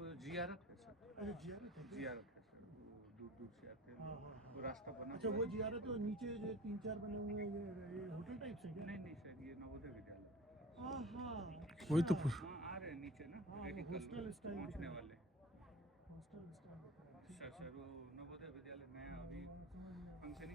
वो जियारत है सर। अरे जियारत है क्या? जियारत है सर, वो दूर दूर से आते हैं। हाँ हाँ हाँ। वो रास्ता बना अच्छा हुआ वो है। जियारत है और नीचे जो 3-4 बने हुए हैं ये होटल टाइप से क्या? नहीं नहीं सर, ये नवोदय विद्यालय। हाँ हाँ वही तो अच्छा। हाँ आ रहे हैं नीचे ना, हाँ वो रेडी कर लो, हॉस्टल स्टाइल दिख पहुँचने रहा वाले हैं। है, हॉस्टल स्टाइल दिख रहा है, ठीक सर है सर वो नवोदय विद्यालय नया अभी समझ गया। फंक्शनिंग